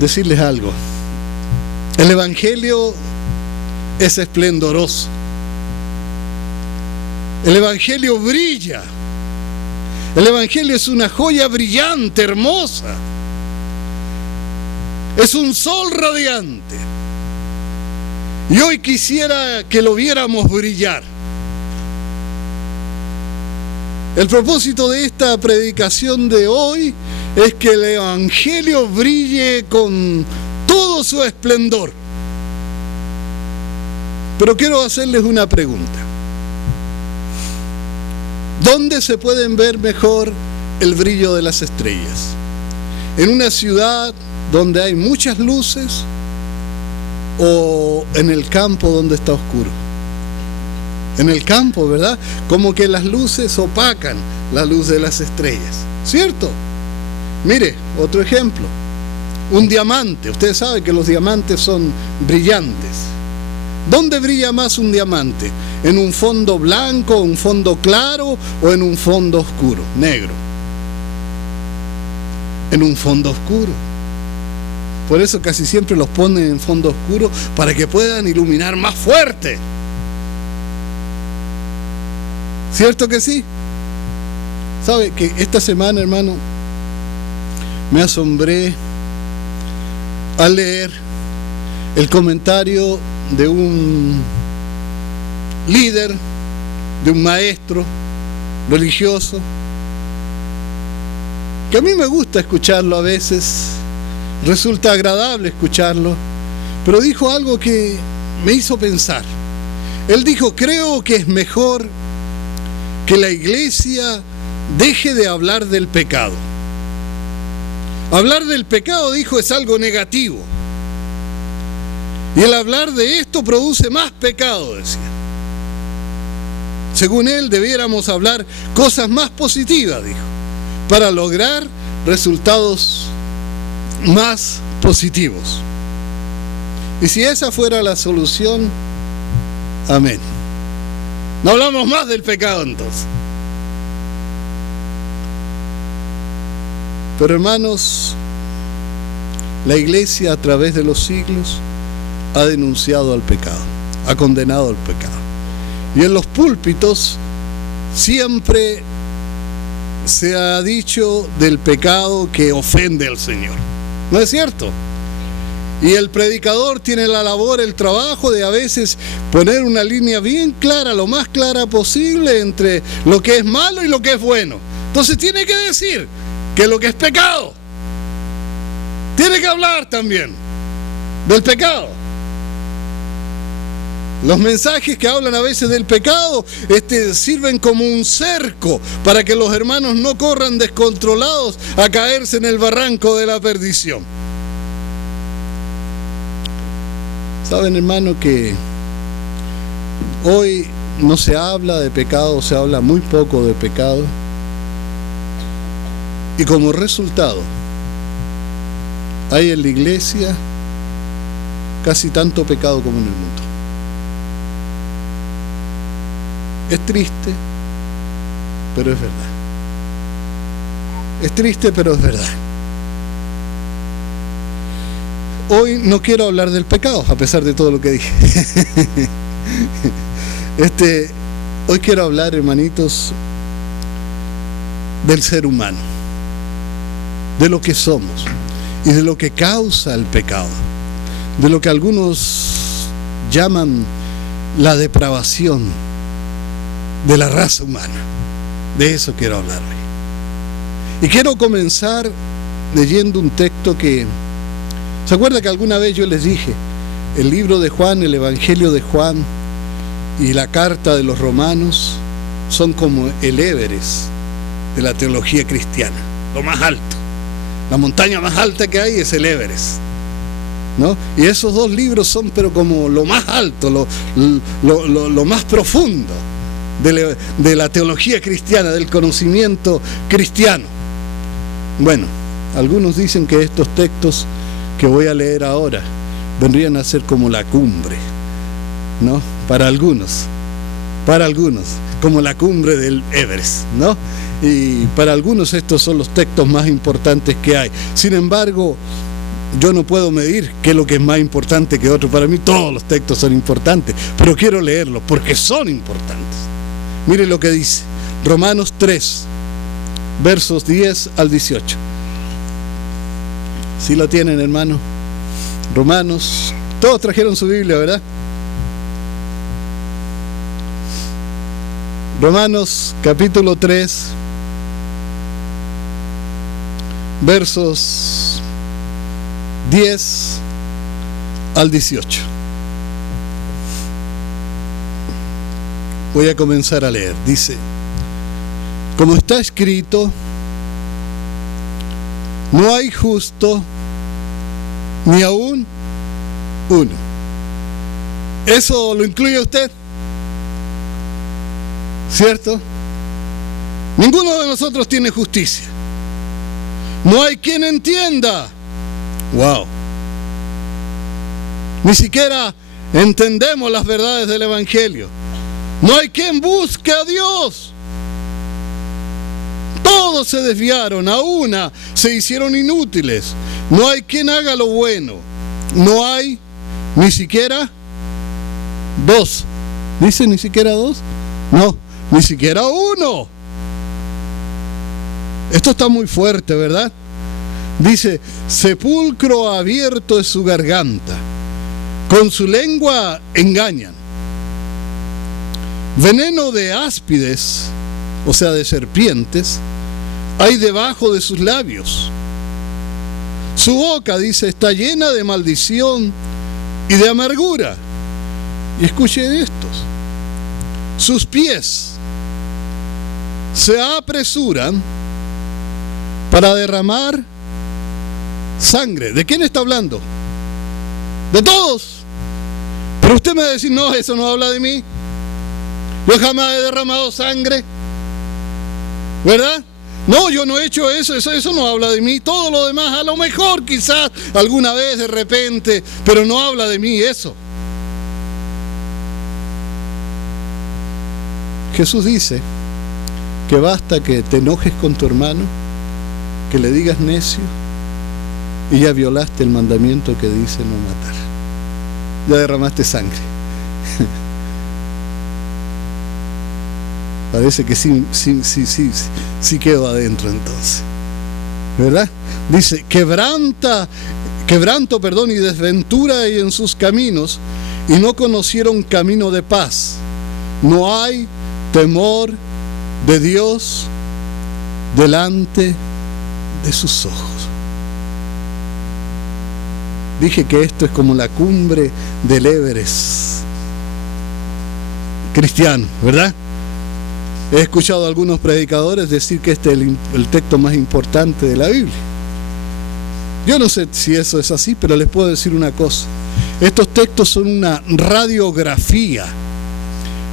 decirles algo. El Evangelio es esplendoroso. El Evangelio brilla. El Evangelio es una joya brillante, hermosa. Es un sol radiante. Y hoy quisiera que lo viéramos brillar. El propósito de esta predicación de hoy es que el Evangelio brille con todo su esplendor. Pero quiero hacerles una pregunta. ¿Dónde se pueden ver mejor el brillo de las estrellas? ¿En una ciudad donde hay muchas luces o en el campo donde está oscuro? En el campo, ¿verdad? Como que las luces opacan la luz de las estrellas, ¿cierto? Mire, otro ejemplo. Un diamante. Ustedes saben que los diamantes son brillantes. ¿Dónde brilla más un diamante? ¿En un fondo blanco, un fondo claro o en un fondo oscuro, negro? En un fondo oscuro. Por eso casi siempre los ponen en fondo oscuro para que puedan iluminar más fuerte. ¿Cierto que sí? ¿Sabe que esta semana, hermano, me asombré al leer el comentario de un líder, de un maestro religioso, que a mí me gusta escucharlo a veces, resulta agradable escucharlo, pero dijo algo que me hizo pensar. Él dijo: creo que es mejor que la iglesia deje de hablar del pecado. Hablar del pecado, dijo, es algo negativo. Y el hablar de esto produce más pecado, decía. Según él, debiéramos hablar cosas más positivas, dijo, para lograr resultados más positivos. Y si esa fuera la solución, amén. No hablamos más del pecado entonces. Pero hermanos, la iglesia a través de los siglos ha denunciado al pecado, ha condenado al pecado. Y en los púlpitos siempre se ha dicho del pecado que ofende al Señor. ¿No es cierto? Y el predicador tiene la labor, el trabajo de a veces poner una línea bien clara, lo más clara posible, entre lo que es malo y lo que es bueno. Entonces tiene que decir que lo que es pecado, tiene que hablar también del pecado. Los mensajes que hablan a veces del pecado sirven como un cerco para que los hermanos no corran descontrolados a caerse en el barranco de la perdición. Saben, hermano, que hoy no se habla de pecado, se habla muy poco de pecado. Y como resultado, hay en la iglesia casi tanto pecado como en el mundo. Es triste, pero es verdad. Es triste, pero es verdad. Hoy no quiero hablar del pecado, a pesar de todo lo que dije. Hoy quiero hablar, hermanitos, del ser humano, de lo que somos y de lo que causa el pecado, de lo que algunos llaman la depravación de la raza humana. De eso quiero hablar hoy. Y quiero comenzar leyendo un texto que... ¿Se acuerda que alguna vez yo les dije? El libro de Juan, el Evangelio de Juan y la carta de los Romanos son como el Everest de la teología cristiana, lo más alto. La montaña más alta que hay es el Everest, ¿no? Y esos dos libros son pero como lo más alto, lo más profundo de la teología cristiana, del conocimiento cristiano. Bueno, algunos dicen que estos textos que voy a leer ahora vendrían a ser como la cumbre, ¿no? Para algunos, como la cumbre del Everest, ¿no? Y para algunos estos son los textos más importantes que hay. Sin embargo, yo no puedo medir qué es lo que es más importante que otro. Para mí todos los textos son importantes, pero quiero leerlos porque son importantes. Mire lo que dice Romanos 3, versos 10 al 18. ¿Sí lo tienen, hermano? Romanos, todos trajeron su Biblia, ¿verdad? Romanos capítulo 3, versos 10 al 18. Voy a comenzar a leer. Dice: como está escrito, no hay justo ni aún uno. ¿Eso lo incluye usted? ¿Cierto? Ninguno de nosotros tiene justicia. No hay quien entienda. Wow. Ni siquiera entendemos las verdades del Evangelio. No hay quien busque a Dios. Todos se desviaron, a una se hicieron inútiles. No hay quien haga lo bueno. No hay ni siquiera dos. ¿Dice ni siquiera dos? No, ni siquiera uno. Esto está muy fuerte, ¿verdad? Dice: sepulcro abierto es su garganta, con su lengua engañan. Veneno de áspides, o sea, de serpientes, hay debajo de sus labios. Su boca, dice, está llena de maldición y de amargura. Y escuchen estos: sus pies se apresuran para derramar sangre. ¿De quién está hablando? De todos. Pero usted me va a decir: no, eso no habla de mí. Yo jamás he derramado sangre, ¿verdad? No, yo no he hecho eso no habla de mí. Todo lo demás, a lo mejor quizás alguna vez de repente, pero no habla de mí eso. Jesús dice que basta que te enojes con tu hermano, que le digas necio, y ya violaste el mandamiento que dice no matar. Ya derramaste sangre. Parece que sí quedo adentro entonces, ¿verdad? Dice: quebranto, y desventura hay en sus caminos, y no conocieron camino de paz. No hay temor de Dios delante de sus ojos. Dije que esto es como la cumbre del Everest cristiano, ¿verdad? He escuchado a algunos predicadores decir que este es el texto más importante de la Biblia. Yo no sé si eso es así, pero les puedo decir una cosa. Estos textos son una radiografía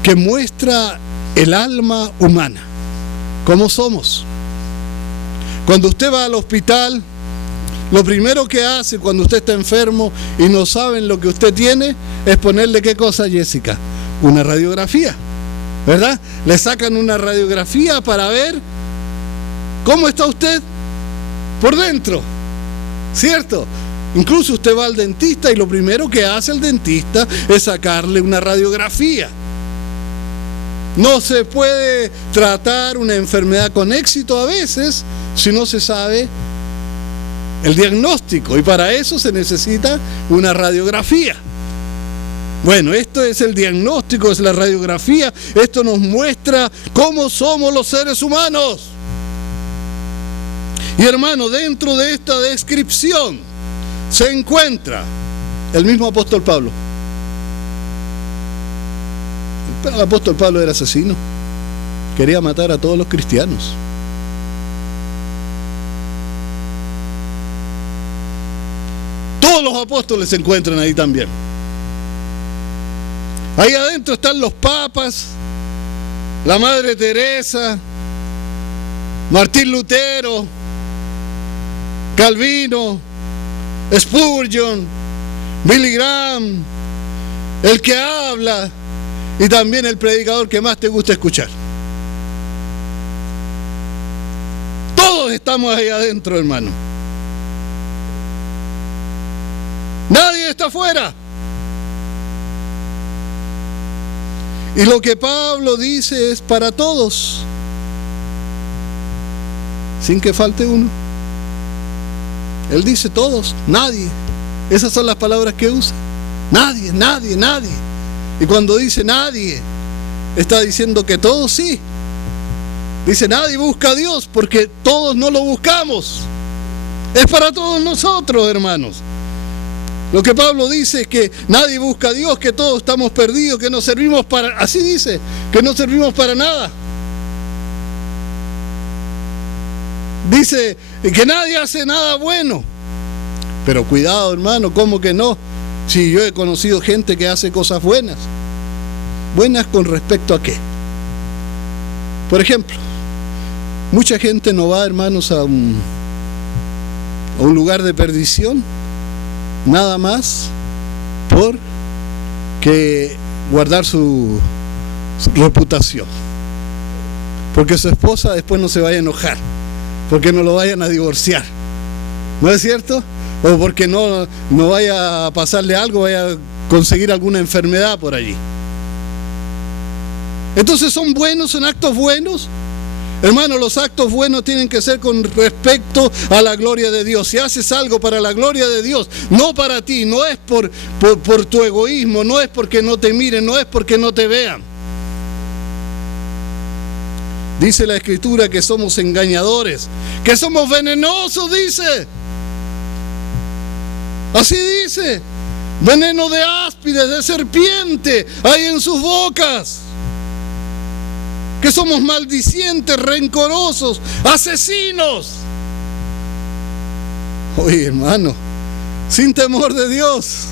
que muestra el alma humana, cómo somos. Cuando usted va al hospital, lo primero que hace cuando usted está enfermo y no saben lo que usted tiene es ponerle, ¿qué cosa, Jessica? Una radiografía, ¿verdad? Le sacan una radiografía para ver cómo está usted por dentro, ¿cierto? Incluso usted va al dentista y lo primero que hace el dentista es sacarle una radiografía. No se puede tratar una enfermedad con éxito a veces si no se sabe el diagnóstico, y para eso se necesita una radiografía. Bueno, esto es el diagnóstico, es la radiografía. Esto nos muestra cómo somos los seres humanos. Y hermano, dentro de esta descripción se encuentra el mismo apóstol Pablo. El apóstol Pablo era asesino. Quería matar a todos los cristianos. Todos los apóstoles se encuentran ahí también. Ahí adentro están los papas, la Madre Teresa, Martín Lutero, Calvino, Spurgeon, Billy Graham, el que habla, y también el predicador que más te gusta escuchar. Todos estamos ahí adentro, hermano. está afuera. Y lo que Pablo dice es para todos, sin que falte uno. Él dice todos, nadie. Esas son las palabras que usa. Nadie, nadie, nadie. Y cuando dice nadie, está diciendo que todos sí. Dice nadie busca a Dios porque todos no lo buscamos. Es para todos nosotros, hermanos. Lo que Pablo dice es que nadie busca a Dios, que todos estamos perdidos, que no servimos para... Así dice, que no servimos para nada. Dice que nadie hace nada bueno. Pero cuidado, hermano, ¿cómo que no? Si yo he conocido gente que hace cosas buenas. ¿Buenas con respecto a qué? Por ejemplo, mucha gente no va, hermanos, a un lugar de perdición, nada más por que guardar su reputación. Porque su esposa después no se vaya a enojar, porque no lo vayan a divorciar. ¿No es cierto? O porque no vaya a pasarle algo, vaya a conseguir alguna enfermedad por allí. Entonces, ¿son buenos, son actos buenos? Hermano, los actos buenos tienen que ser con respecto a la gloria de Dios. Si haces algo para la gloria de Dios, no para ti, no es por tu egoísmo, no es porque no te miren, no es porque no te vean. Dice la Escritura que somos engañadores, que somos venenosos, dice. Así dice. Veneno de áspides, de serpiente, hay en sus bocas. Que somos maldicientes, rencorosos, asesinos. Oye, hermano, sin temor de Dios.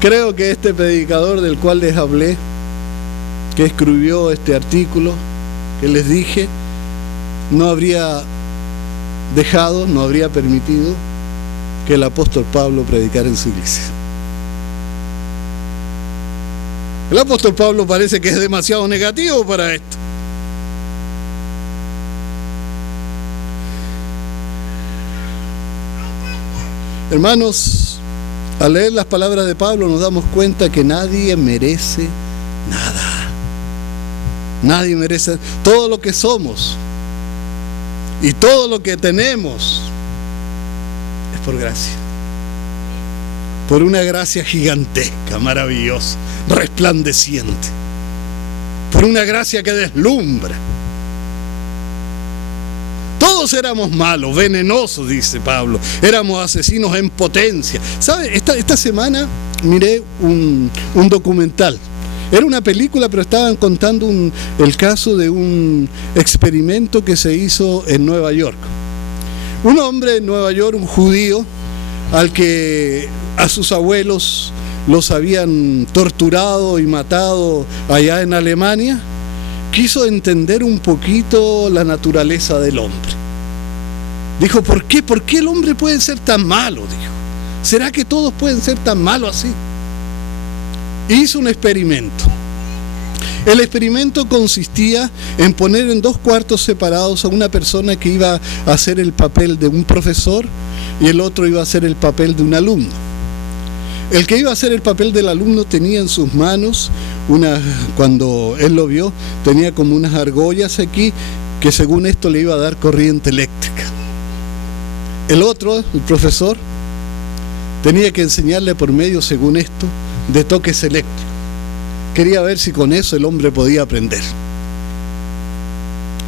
Creo que este predicador del cual les hablé, que escribió este artículo que les dije, no habría dejado, no habría permitido que el apóstol Pablo predicara en su iglesia. El apóstol Pablo parece que es demasiado negativo para esto. Hermanos, al leer las palabras de Pablo nos damos cuenta que nadie merece nada. Nadie merece todo lo que somos y todo lo que tenemos es por gracia. Por una gracia gigantesca, maravillosa, resplandeciente. Por una gracia que deslumbra. Todos éramos malos, venenosos, dice Pablo. Éramos asesinos en potencia. ¿Sabe? Esta semana miré un documental. Era una película, pero estaban contando el caso de un experimento que se hizo en Nueva York. Un hombre en Nueva York, un judío, al que a sus abuelos los habían torturado y matado allá en Alemania, quiso entender un poquito la naturaleza del hombre. Dijo, ¿por qué? ¿Por qué el hombre puede ser tan malo? Dijo, ¿será que todos pueden ser tan malos así? Hizo un experimento. El experimento consistía en poner en dos cuartos separados a una persona que iba a hacer el papel de un profesor y el otro iba a hacer el papel de un alumno. El que iba a hacer el papel del alumno tenía en sus manos cuando él lo vio, tenía como unas argollas aquí que según esto le iba a dar corriente eléctrica. El otro, el profesor, tenía que enseñarle por medio, según esto, de toques eléctricos. Quería ver si con eso el hombre podía aprender.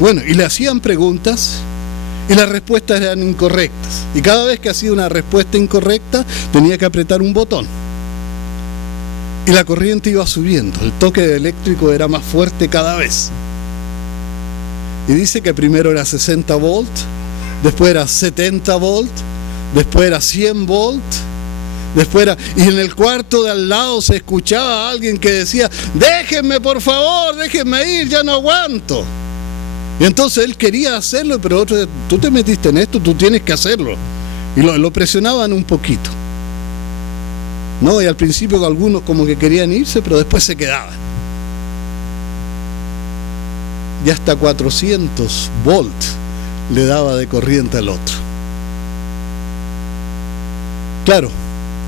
Bueno, y le hacían preguntas y las respuestas eran incorrectas. Y cada vez que hacía una respuesta incorrecta, tenía que apretar un botón. Y la corriente iba subiendo, el toque eléctrico era más fuerte cada vez. Y dice que primero era 60 volts, después era 70 volts, después era 100 volts, y en el cuarto de al lado se escuchaba a alguien que decía, déjenme por favor, déjenme ir, ya no aguanto. Y entonces él quería hacerlo, pero otro, tú te metiste en esto, tú tienes que hacerlo. Y lo presionaban un poquito. ¿No? Y al principio algunos como que querían irse, pero después se quedaban. Y hasta 400 volts le daba de corriente al otro. Claro,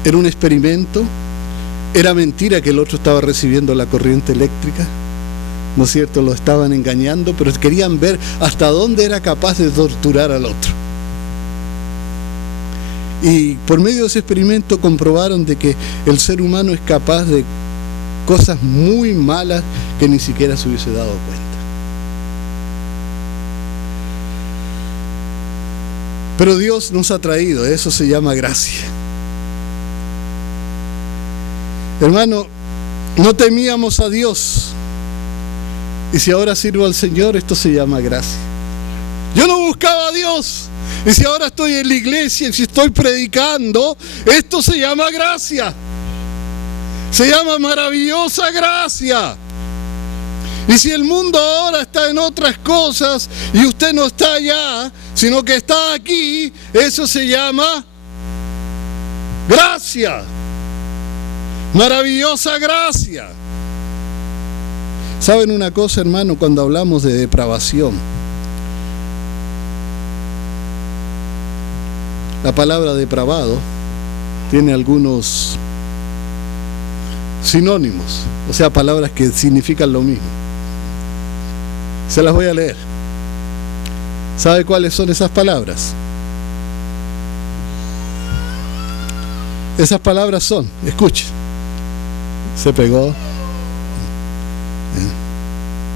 era un experimento, era mentira que el otro estaba recibiendo la corriente eléctrica, ¿no es cierto? Lo estaban engañando, pero querían ver hasta dónde era capaz de torturar al otro. Y por medio de ese experimento comprobaron de que el ser humano es capaz de cosas muy malas que ni siquiera se hubiese dado cuenta. Pero Dios nos ha traído, eso se llama gracia. Hermano, no temíamos a Dios. Y si ahora sirvo al Señor, esto se llama gracia. Yo no buscaba a Dios. Y si ahora estoy en la iglesia y si estoy predicando, esto se llama gracia. Se llama maravillosa gracia. Y si el mundo ahora está en otras cosas y usted no está allá, sino que está aquí, eso se llama gracia. Maravillosa gracia. ¿Saben una cosa, hermano? Cuando hablamos de depravación, la palabra depravado tiene algunos sinónimos, o sea, palabras que significan lo mismo. Se las voy a leer. ¿Sabe cuáles son esas palabras? Esas palabras son, escuchen, se pegó,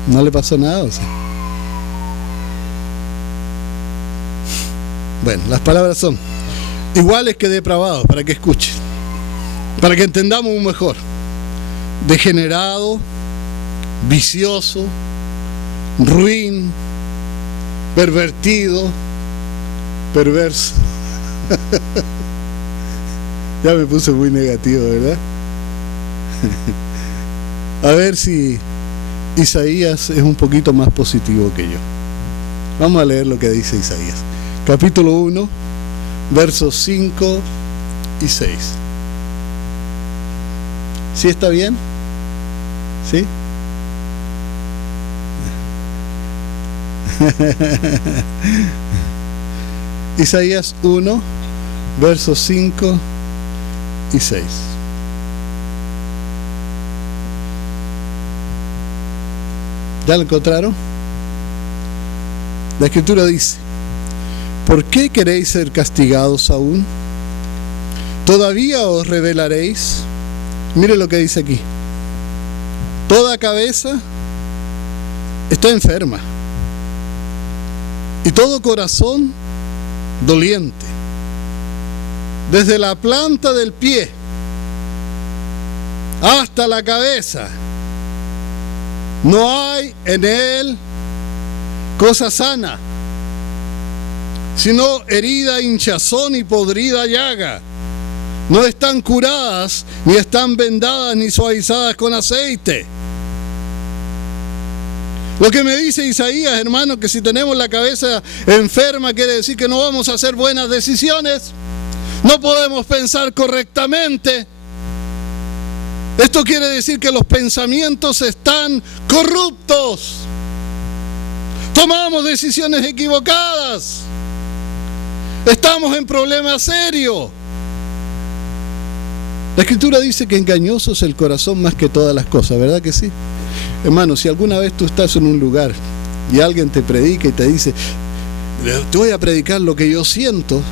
no le pasó nada, o sea. Bueno, las palabras son iguales que depravados, para que escuchen, para que entendamos mejor. Degenerado, vicioso, ruin, pervertido, perverso. Ya me puse muy negativo, ¿verdad? A ver si Isaías es un poquito más positivo que yo. Vamos a leer lo que dice Isaías. Capítulo 1, versos 5 y 6. ¿Sí está bien? ¿Sí? Isaías 1, versos 5 y 6. ¿Ya lo encontraron? La Escritura dice: ¿por qué queréis ser castigados aún? ¿Todavía os rebelaréis? Mire lo que dice aquí. Toda cabeza está enferma y todo corazón doliente. Desde la planta del pie hasta la cabeza no hay en él cosa sana, sino herida, hinchazón y podrida llaga. No están curadas, ni están vendadas, ni suavizadas con aceite. Lo que me dice Isaías, hermano, que si tenemos la cabeza enferma, quiere decir que no vamos a hacer buenas decisiones. No podemos pensar correctamente. Esto quiere decir que los pensamientos están corruptos. Tomamos decisiones equivocadas. Estamos en problemas serios. La Escritura dice que engañoso es el corazón más que todas las cosas, ¿verdad que sí? Hermano, si alguna vez tú estás en un lugar y alguien te predica y te dice: te voy a predicar lo que yo siento,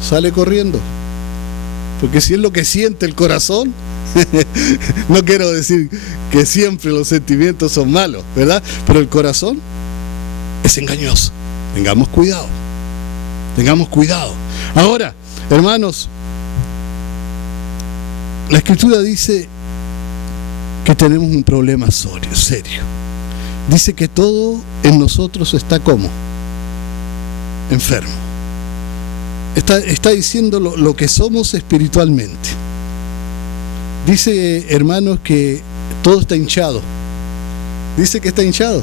sale corriendo. Porque si es lo que siente el corazón, no quiero decir que siempre los sentimientos son malos, ¿verdad? Pero el corazón es engañoso. Tengamos cuidado. Tengamos cuidado. Ahora, hermanos, la Escritura dice que tenemos un problema serio. Dice que todo en nosotros está como enfermo. Está diciendo lo que somos espiritualmente. Dice, hermanos, que todo está hinchado. Dice que está hinchado.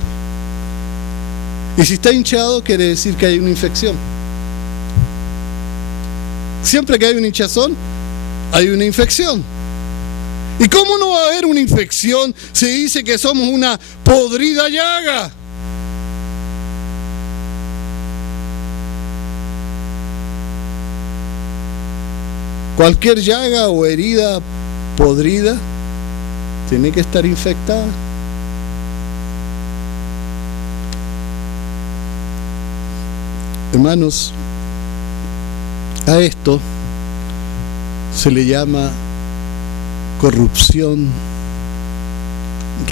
Y si está hinchado, quiere decir que hay una infección. Siempre que hay un hinchazón, hay una infección. ¿Y cómo no va a haber una infección si dice que somos una podrida llaga? Cualquier llaga o herida podrida tiene que estar infectada. Hermanos, a esto se le llama corrupción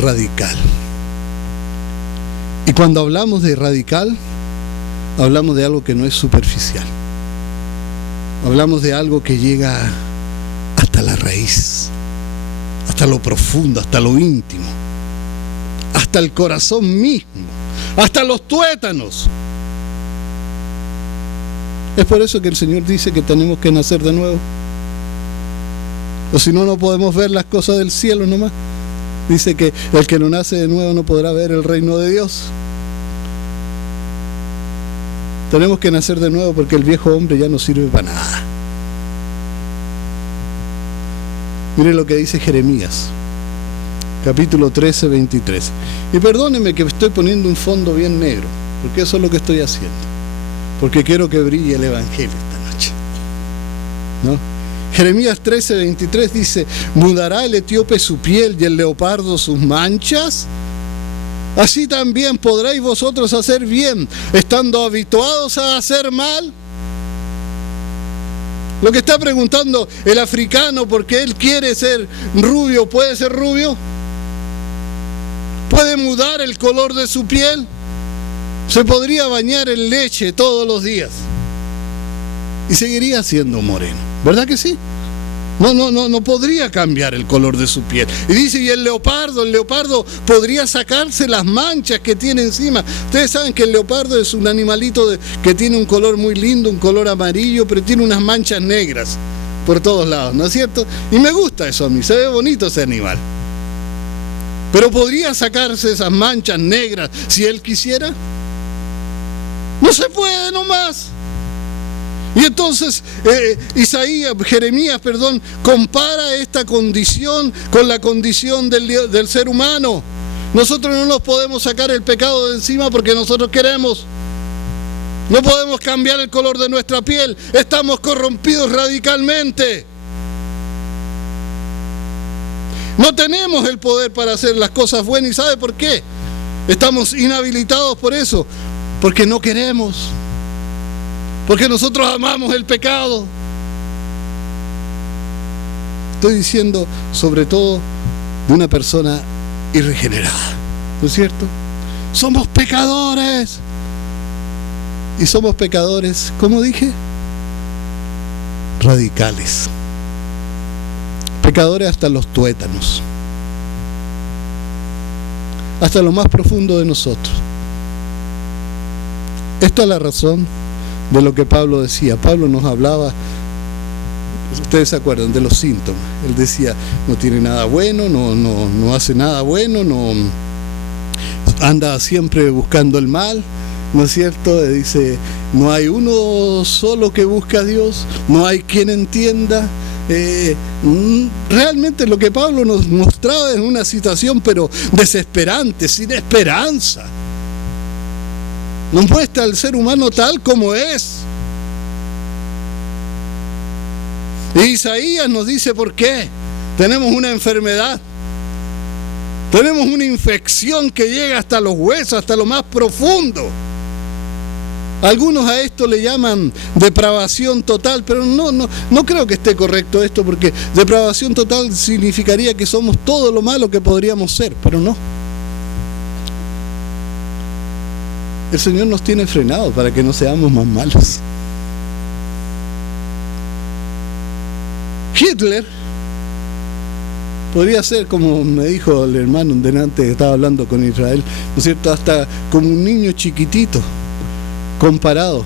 radical. Y cuando hablamos de radical, hablamos de algo que no es superficial. Hablamos de algo que llega hasta la raíz, hasta lo profundo, hasta lo íntimo, hasta el corazón mismo, hasta los tuétanos. Es por eso que el Señor dice que tenemos que nacer de nuevo. O si no, no podemos ver las cosas del cielo nomás. Dice que el que no nace de nuevo no podrá ver el reino de Dios. Tenemos que nacer de nuevo porque el viejo hombre ya no sirve para nada. Mire lo que dice Jeremías, capítulo 13, 23. Y perdónenme que estoy poniendo un fondo bien negro, porque eso es lo que estoy haciendo. Porque quiero que brille el Evangelio esta noche, ¿no? Jeremías 13, 23 dice: ¿mudará el etíope su piel y el leopardo sus manchas? Así también podréis vosotros hacer bien, estando habituados a hacer mal. Lo que está preguntando el africano, porque él quiere ser rubio, ¿puede ser rubio? ¿Puede mudar el color de su piel? Se podría bañar en leche todos los días y seguiría siendo moreno, ¿verdad que sí? No podría cambiar el color de su piel. Y dice, y el leopardo podría sacarse las manchas que tiene encima. Ustedes saben que el leopardo es un animalito que tiene un color muy lindo, un color amarillo, pero tiene unas manchas negras por todos lados, ¿no es cierto? Y me gusta eso a mí, se ve bonito ese animal. Pero podría sacarse esas manchas negras si él quisiera. No se puede nomás. Y entonces Jeremías, compara esta condición con la condición del ser humano. Nosotros no nos podemos sacar el pecado de encima porque nosotros queremos. No podemos cambiar el color de nuestra piel. Estamos corrompidos radicalmente. No tenemos el poder para hacer las cosas buenas. ¿Y sabe por qué? Estamos inhabilitados por eso. Porque no queremos. Porque nosotros amamos el pecado. Estoy diciendo sobre todo de una persona irregenerada, ¿no es cierto? Somos pecadores. Y somos pecadores, ¿cómo dije? Radicales. Pecadores hasta los tuétanos. Hasta lo más profundo de nosotros. Esta es la razón de lo que Pablo decía. Pablo nos hablaba, ustedes se acuerdan, de los síntomas. Él decía, no tiene nada bueno, no hace nada bueno, no anda siempre buscando el mal, ¿no es cierto? Dice, no hay uno solo que busca a Dios, no hay quien entienda. Realmente lo que Pablo nos mostraba es una situación pero desesperante, sin esperanza. Nos muestra al ser humano tal como es. Y Isaías nos dice por qué. Tenemos una enfermedad. Tenemos una infección que llega hasta los huesos, hasta lo más profundo. Algunos a esto le llaman depravación total, pero no creo que esté correcto esto, porque depravación total significaría que somos todo lo malo que podríamos ser, pero no. El Señor nos tiene frenados para que no seamos más malos. Hitler podría ser, como me dijo el hermano delante que estaba hablando con Israel, ¿no es cierto?, hasta como un niño chiquitito comparado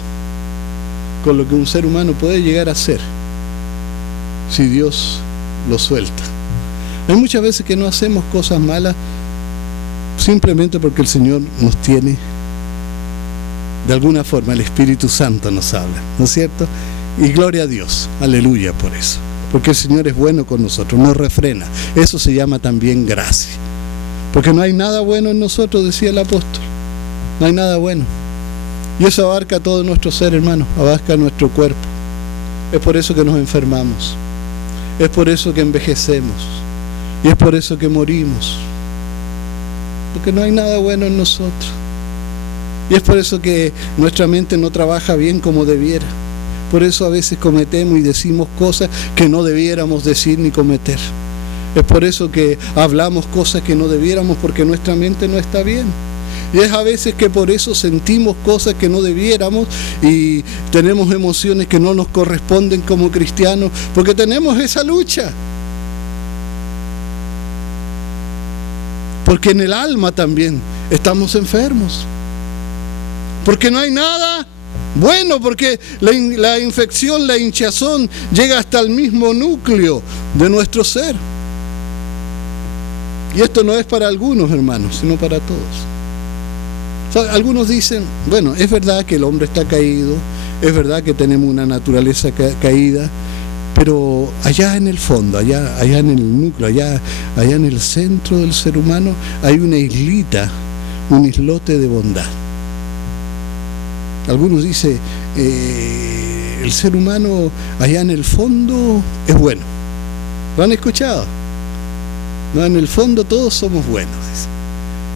con lo que un ser humano puede llegar a ser si Dios lo suelta. Hay muchas veces que no hacemos cosas malas simplemente porque el Señor nos tiene. De alguna forma el Espíritu Santo nos habla, ¿no es cierto? Y gloria a Dios, aleluya por eso. Porque el Señor es bueno con nosotros, nos refrena. Eso se llama también gracia. Porque no hay nada bueno en nosotros, decía el apóstol. No hay nada bueno. Y eso abarca todo nuestro ser, hermano, abarca nuestro cuerpo. Es por eso que nos enfermamos. Es por eso que envejecemos. Y es por eso que morimos. Porque no hay nada bueno en nosotros. Y es por eso que nuestra mente no trabaja bien como debiera. Por eso a veces cometemos y decimos cosas que no debiéramos decir ni cometer. Es por eso que hablamos cosas que no debiéramos, porque nuestra mente no está bien. Y es a veces que por eso sentimos cosas que no debiéramos y tenemos emociones que no nos corresponden como cristianos, porque tenemos esa lucha. Porque en el alma también estamos enfermos. Porque no hay nada bueno, porque la infección, la hinchazón llega hasta el mismo núcleo de nuestro ser. Y esto no es para algunos, hermanos, sino para todos. O sea, algunos dicen, bueno, es verdad que el hombre está caído, es verdad que tenemos una naturaleza caída, pero allá en el fondo, allá en el núcleo, allá en el centro del ser humano, hay una islita, un islote de bondad. Algunos dicen, el ser humano allá en el fondo es bueno. ¿Lo han escuchado? No, en el fondo todos somos buenos, dice.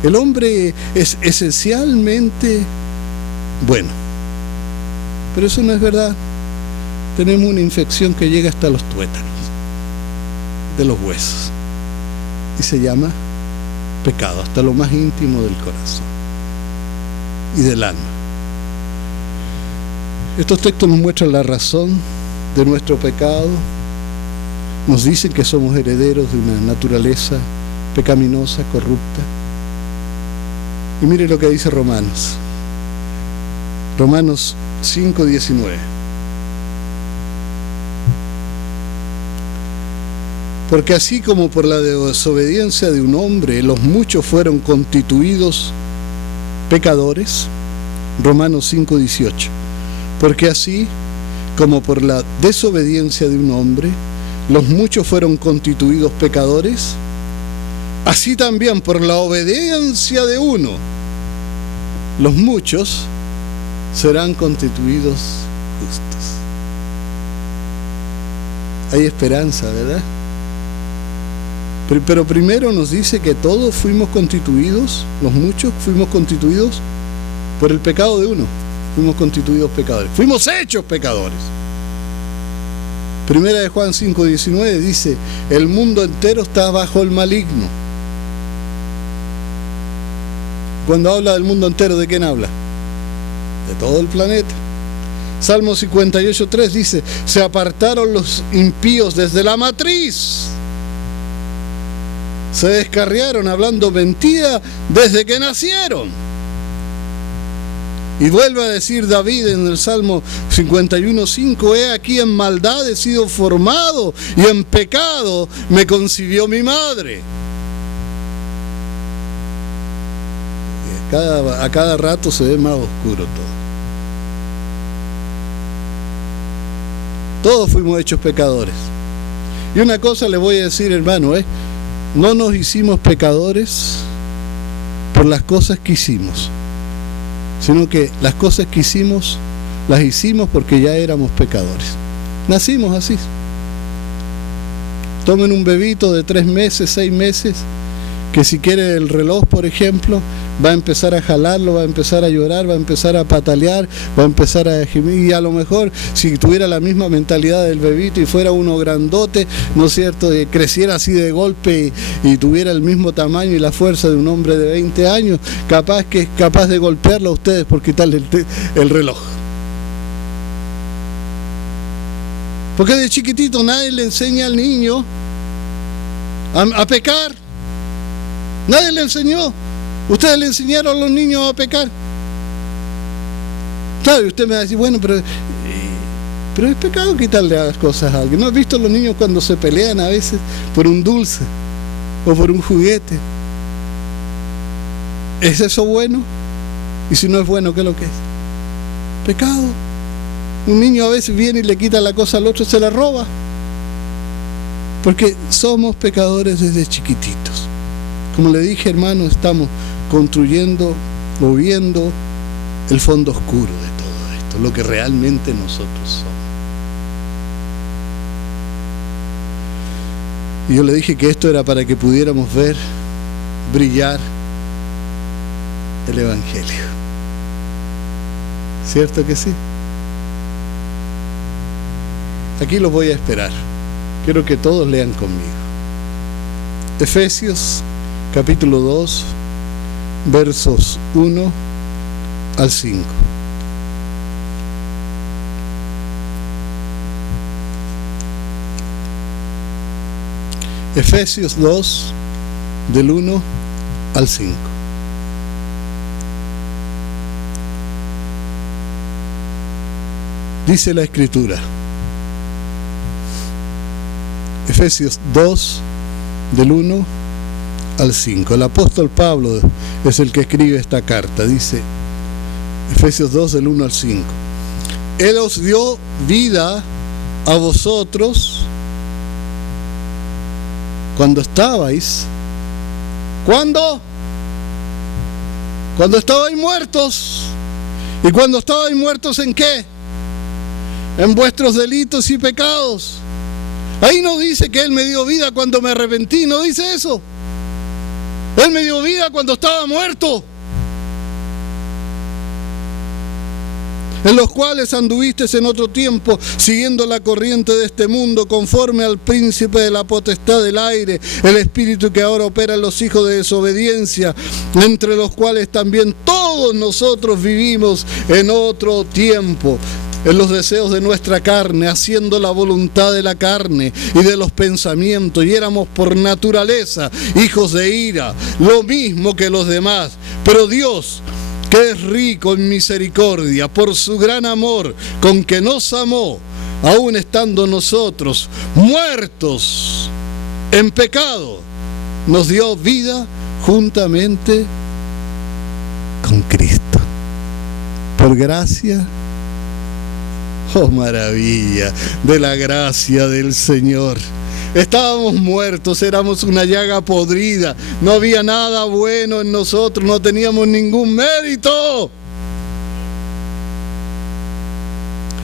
El hombre es esencialmente bueno. Pero eso no es verdad. Tenemos una infección que llega hasta los tuétanos de los huesos. Y se llama pecado, hasta lo más íntimo del corazón y del alma. Estos textos nos muestran la razón de nuestro pecado. Nos dicen que somos herederos de una naturaleza pecaminosa, corrupta. Y mire lo que dice Romanos 5:19. Porque así como por la desobediencia de un hombre los muchos fueron constituidos pecadores, Romanos 5:18. Porque así como por la desobediencia de un hombre los muchos fueron constituidos pecadores, así también por la obediencia de uno los muchos serán constituidos justos. Hay esperanza, ¿verdad? Pero primero nos dice que todos fuimos constituidos, los muchos fuimos constituidos por el pecado de uno. Fuimos constituidos pecadores. Fuimos hechos pecadores. Primera de Juan 5:19 dice, el mundo entero está bajo el maligno. Cuando habla del mundo entero, ¿de quién habla? De todo el planeta. Salmo 58:3 dice, se apartaron los impíos desde la matriz. Se descarriaron hablando mentira desde que nacieron. Y vuelve a decir David en el Salmo 51:5, he aquí en maldad he sido formado y en pecado me concibió mi madre. Y a cada rato se ve más oscuro todo. Todos fuimos hechos pecadores. Y una cosa le voy a decir, hermano, no nos hicimos pecadores por las cosas que hicimos, sino que las cosas que hicimos, las hicimos porque ya éramos pecadores. Nacimos así. Tomen un bebito de 3 meses, 6 meses, que si quiere el reloj, por ejemplo, va a empezar a jalarlo, va a empezar a llorar, va a empezar a patalear, va a empezar a gemir, y a lo mejor si tuviera la misma mentalidad del bebito y fuera uno grandote, ¿no es cierto?, creciera así de golpe y tuviera el mismo tamaño y la fuerza de un hombre de 20 años, capaz de golpearlo a ustedes por quitarle el reloj. Porque de chiquitito nadie le enseña al niño a pecar. Nadie le enseñó. Ustedes le enseñaron a los niños a pecar. Claro, y usted me va a decir, bueno, pero es pecado quitarle las cosas a alguien. ¿No has visto a los niños cuando se pelean a veces por un dulce o por un juguete? ¿Es eso bueno? Y si no es bueno, ¿qué es lo que es? Pecado. Un niño a veces viene y le quita la cosa al otro, se la roba. Porque somos pecadores desde chiquititos. Como le dije, hermano, estamos construyendo o viendo el fondo oscuro de todo esto, lo que realmente nosotros somos. Y yo le dije que esto era para que pudiéramos ver brillar el Evangelio. ¿Cierto que sí? Aquí los voy a esperar. Quiero que todos lean conmigo. Efesios capítulo 2, versos 1 al 5. Efesios 2, del 1 al 5. Dice la Escritura. Efesios 2, del 1 al 5. El apóstol Pablo es el que escribe esta carta. Dice, Efesios 2, del 1 al 5. Él os dio vida a vosotros cuando estabais. ¿Cuándo? Cuando estabais muertos. ¿Y cuando estabais muertos en qué? En vuestros delitos y pecados. Ahí no dice que Él me dio vida cuando me arrepentí, no dice eso. Él me dio vida cuando estaba muerto. En los cuales anduvisteis en otro tiempo, siguiendo la corriente de este mundo, conforme al príncipe de la potestad del aire, el espíritu que ahora opera en los hijos de desobediencia, entre los cuales también todos nosotros vivimos en otro tiempo, en los deseos de nuestra carne, haciendo la voluntad de la carne y de los pensamientos, y éramos por naturaleza hijos de ira, lo mismo que los demás. Pero Dios, que es rico en misericordia, por su gran amor con que nos amó, aun estando nosotros muertos en pecado, nos dio vida juntamente con Cristo. Por gracia, oh maravilla de la gracia del Señor. Estábamos muertos, éramos una llaga podrida, no había nada bueno en nosotros, no teníamos ningún mérito.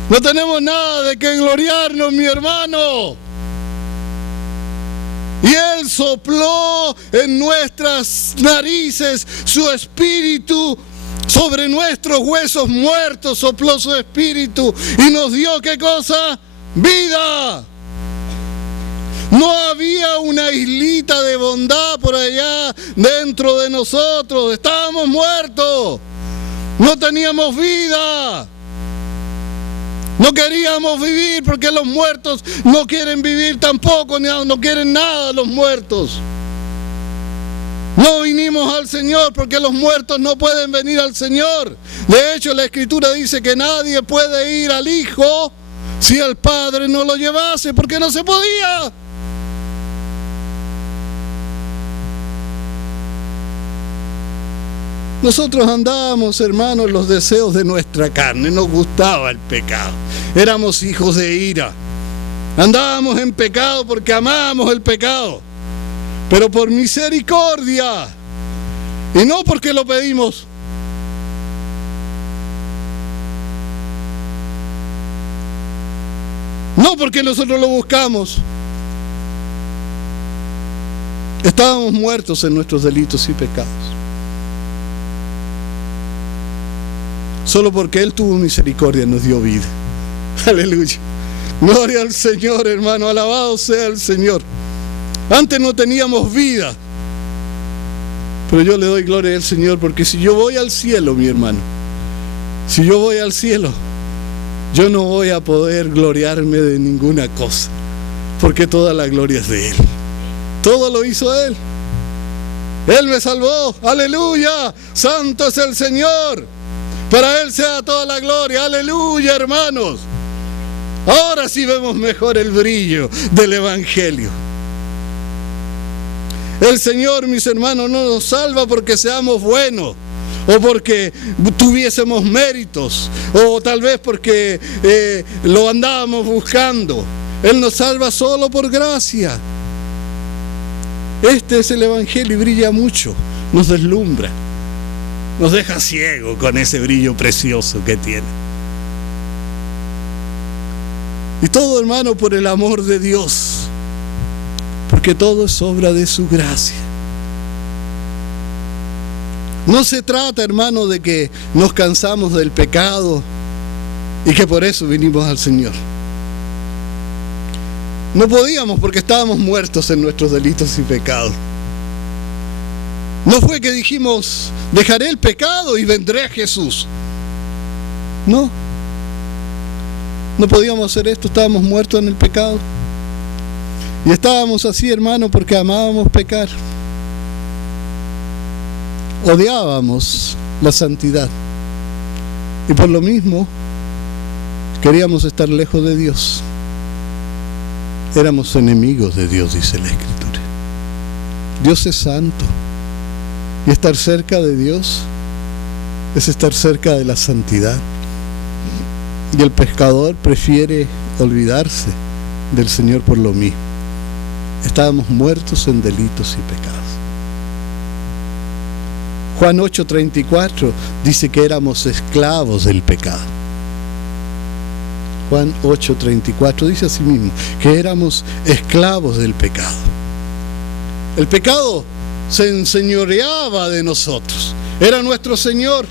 No tenemos nada de qué gloriarnos, mi hermano. Y Él sopló en nuestras narices su espíritu. Sobre nuestros huesos muertos sopló su espíritu y nos dio, ¿qué cosa? Vida. No había una islita de bondad por allá dentro de nosotros. Estábamos muertos. No teníamos vida. No queríamos vivir porque los muertos no quieren vivir tampoco, no quieren nada los muertos. No vinimos al Señor porque los muertos no pueden venir al Señor. De hecho, la Escritura dice que nadie puede ir al Hijo si el Padre no lo llevase, porque no se podía. Nosotros andábamos, hermanos, en los deseos de nuestra carne, nos gustaba el pecado. Éramos hijos de ira. Andábamos en pecado porque amábamos el pecado. Pero por misericordia, y no porque lo pedimos. No porque nosotros lo buscamos. Estábamos muertos en nuestros delitos y pecados. Solo porque Él tuvo misericordia nos dio vida. Aleluya. Gloria al Señor, hermano. Alabado sea el Señor. Antes no teníamos vida. Pero yo le doy gloria al Señor, porque si yo voy al cielo, mi hermano, si yo voy al cielo, yo no voy a poder gloriarme de ninguna cosa, porque toda la gloria es de Él. Todo lo hizo Él. Él me salvó. Aleluya. Santo es el Señor. Para Él sea toda la gloria. Aleluya, hermanos. Ahora sí vemos mejor el brillo del Evangelio. El Señor, mis hermanos, no nos salva porque seamos buenos, o porque tuviésemos méritos, o tal vez porque lo andábamos buscando. Él nos salva solo por gracia. Este es el Evangelio y brilla mucho, nos deslumbra, nos deja ciego con ese brillo precioso que tiene. Y todo, hermano, por el amor de Dios. porque todo es obra de su gracia. No se trata, hermano, de que nos cansamos del pecado y que por eso vinimos al Señor. No podíamos porque estábamos muertos en nuestros delitos y pecados. No fue que dijimos, dejaré el pecado y vendré a Jesús. No. No podíamos hacer esto, estábamos muertos en el pecado. Y estábamos así, hermano, porque amábamos pecar. Odiábamos la santidad. Y por lo mismo, queríamos estar lejos de Dios. Éramos enemigos de Dios, dice la Escritura. Dios es santo. Y estar cerca de Dios es estar cerca de la santidad. Y el pecador prefiere olvidarse del Señor por lo mismo. Estábamos muertos en delitos y pecados. Juan 8:34 dice que éramos esclavos del pecado. Juan 8:34 dice así mismo, que éramos esclavos del pecado. El pecado se enseñoreaba de nosotros, era nuestro Señor.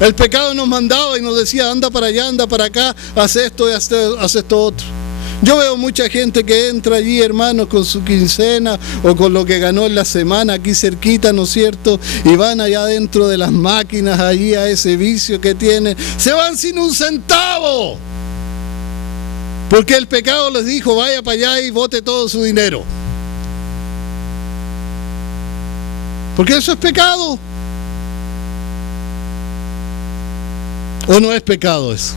El pecado nos mandaba y nos decía, anda para allá, anda para acá, haz esto y haz esto otro. Yo veo mucha gente que entra allí, hermanos, con su quincena o con lo que ganó en la semana aquí cerquita, ¿no es cierto? Y van allá dentro de las máquinas, allí a ese vicio que tienen. Se van sin un centavo. Porque el pecado les dijo, vaya para allá y bote todo su dinero. Porque eso es pecado. ¿O no es pecado eso?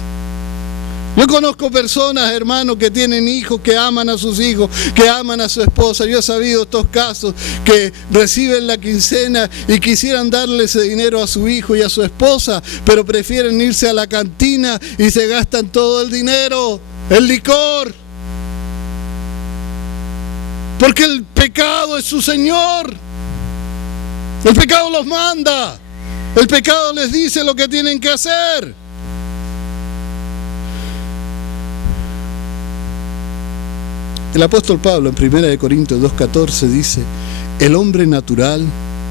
Yo conozco personas, hermanos, que tienen hijos, que aman a sus hijos, que aman a su esposa. Yo he sabido estos casos que reciben la quincena y quisieran darle ese dinero a su hijo y a su esposa, pero prefieren irse a la cantina y se gastan todo el dinero, el licor. Porque el pecado es su Señor. El pecado los manda. El pecado les dice lo que tienen que hacer. El apóstol Pablo en 1 Corintios 2:14 dice, el hombre natural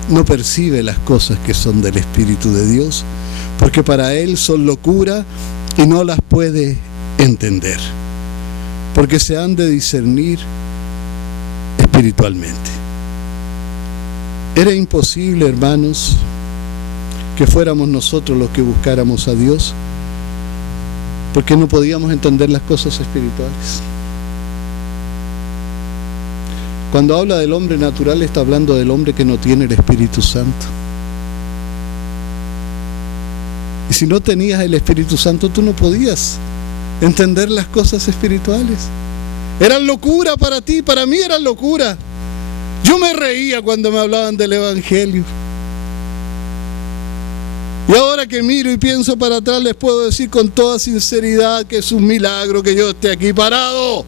no percibe las cosas que son del Espíritu de Dios, porque para él son locura y no las puede entender, porque se han de discernir espiritualmente. Era imposible, hermanos, que fuéramos nosotros los que buscáramos a Dios, porque no podíamos entender las cosas espirituales. Cuando habla del hombre natural, está hablando del hombre que no tiene el Espíritu Santo. Y si no tenías el Espíritu Santo, tú no podías entender las cosas espirituales. Eran locura para ti, para mí eran locura. Yo me reía cuando me hablaban del Evangelio. Y ahora que miro y pienso para atrás, les puedo decir con toda sinceridad que es un milagro que yo esté aquí parado.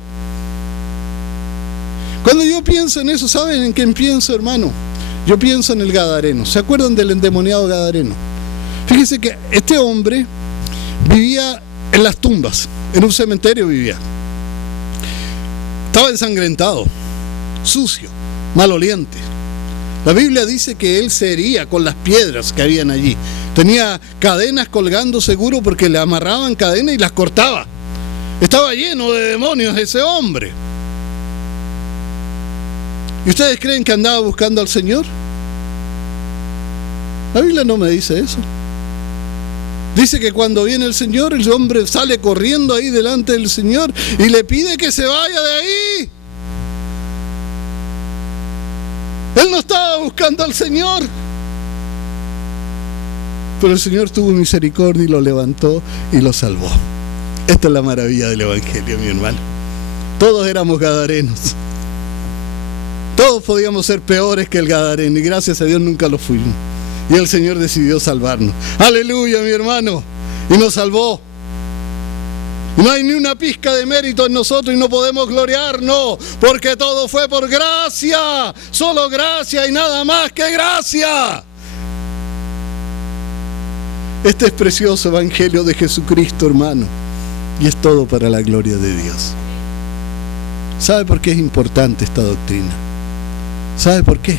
Cuando yo pienso en eso, ¿saben en quién pienso, hermano? Yo pienso en el Gadareno. ¿Se acuerdan del endemoniado Gadareno? Fíjense que este hombre vivía en las tumbas, en un cementerio vivía. Estaba ensangrentado, sucio, maloliente. La Biblia dice que él se hería con las piedras que habían allí. Tenía cadenas colgando seguro porque le amarraban cadenas y las cortaba. Estaba lleno de demonios ese hombre. ¿Y ustedes creen que andaba buscando al Señor? La Biblia no me dice eso. Dice que cuando viene el Señor, el hombre sale corriendo ahí delante del Señor y le pide que se vaya de ahí. Él no estaba buscando al Señor. Pero el Señor tuvo misericordia y lo levantó y lo salvó. Esta es la maravilla del Evangelio, mi hermano. Todos éramos gadarenos. Todos podíamos ser peores que el Gadareno y gracias a Dios nunca lo fuimos. Y el Señor decidió salvarnos. ¡Aleluya, mi hermano! Y nos salvó. No hay ni una pizca de mérito en nosotros y no podemos gloriarnos, porque todo fue por gracia. Solo gracia y nada más que gracia. Este es precioso evangelio de Jesucristo, hermano. Y es todo para la gloria de Dios. ¿Sabe por qué es importante esta doctrina? ¿Sabe por qué?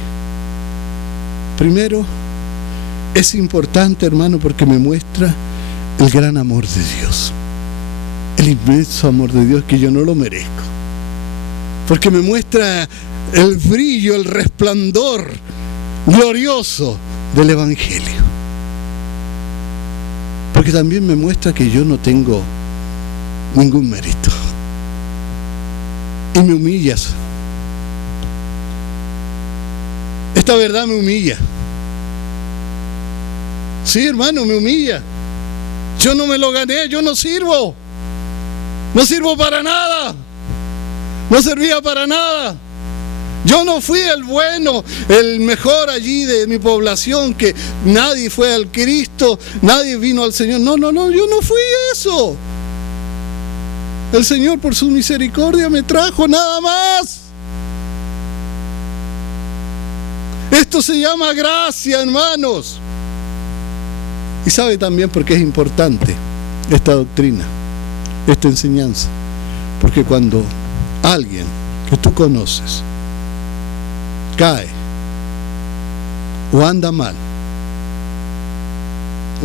Primero, es importante, hermano, porque me muestra el gran amor de Dios. El inmenso amor de Dios que yo no lo merezco. Porque me muestra el brillo, el resplandor glorioso del Evangelio. Porque también me muestra que yo no tengo ningún mérito. Y me humillas. Esta verdad me humilla. Sí, hermano, me humilla. Yo no me lo gané, yo no sirvo. No sirvo para nada. No servía para nada. Yo no fui el bueno, el mejor allí de mi población, que nadie fue al Cristo, nadie vino al Señor. No, yo no fui eso. El Señor por su misericordia me trajo, nada más. Esto se llama gracia, hermanos. Y sabe también por qué es importante esta doctrina, esta enseñanza. Porque cuando alguien que tú conoces cae, o anda mal,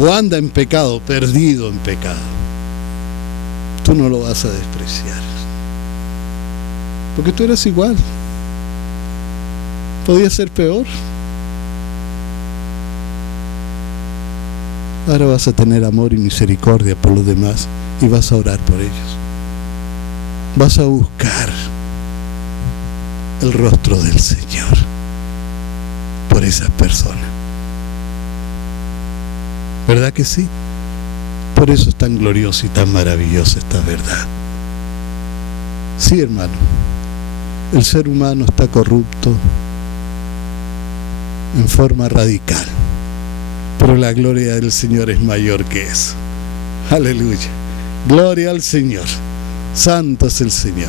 o anda en pecado, perdido en pecado, tú no lo vas a despreciar. Porque tú eres igual. Podía ser peor. Ahora vas a tener amor y misericordia por los demás y vas a orar por ellos. Vas a buscar el rostro del Señor por esas personas. ¿Verdad que sí? Por eso es tan gloriosa y tan maravillosa esta verdad. Sí, hermano, el ser humano está corrupto en forma radical, pero la gloria del Señor es mayor que eso. Aleluya. Gloria al Señor. Santo es el Señor.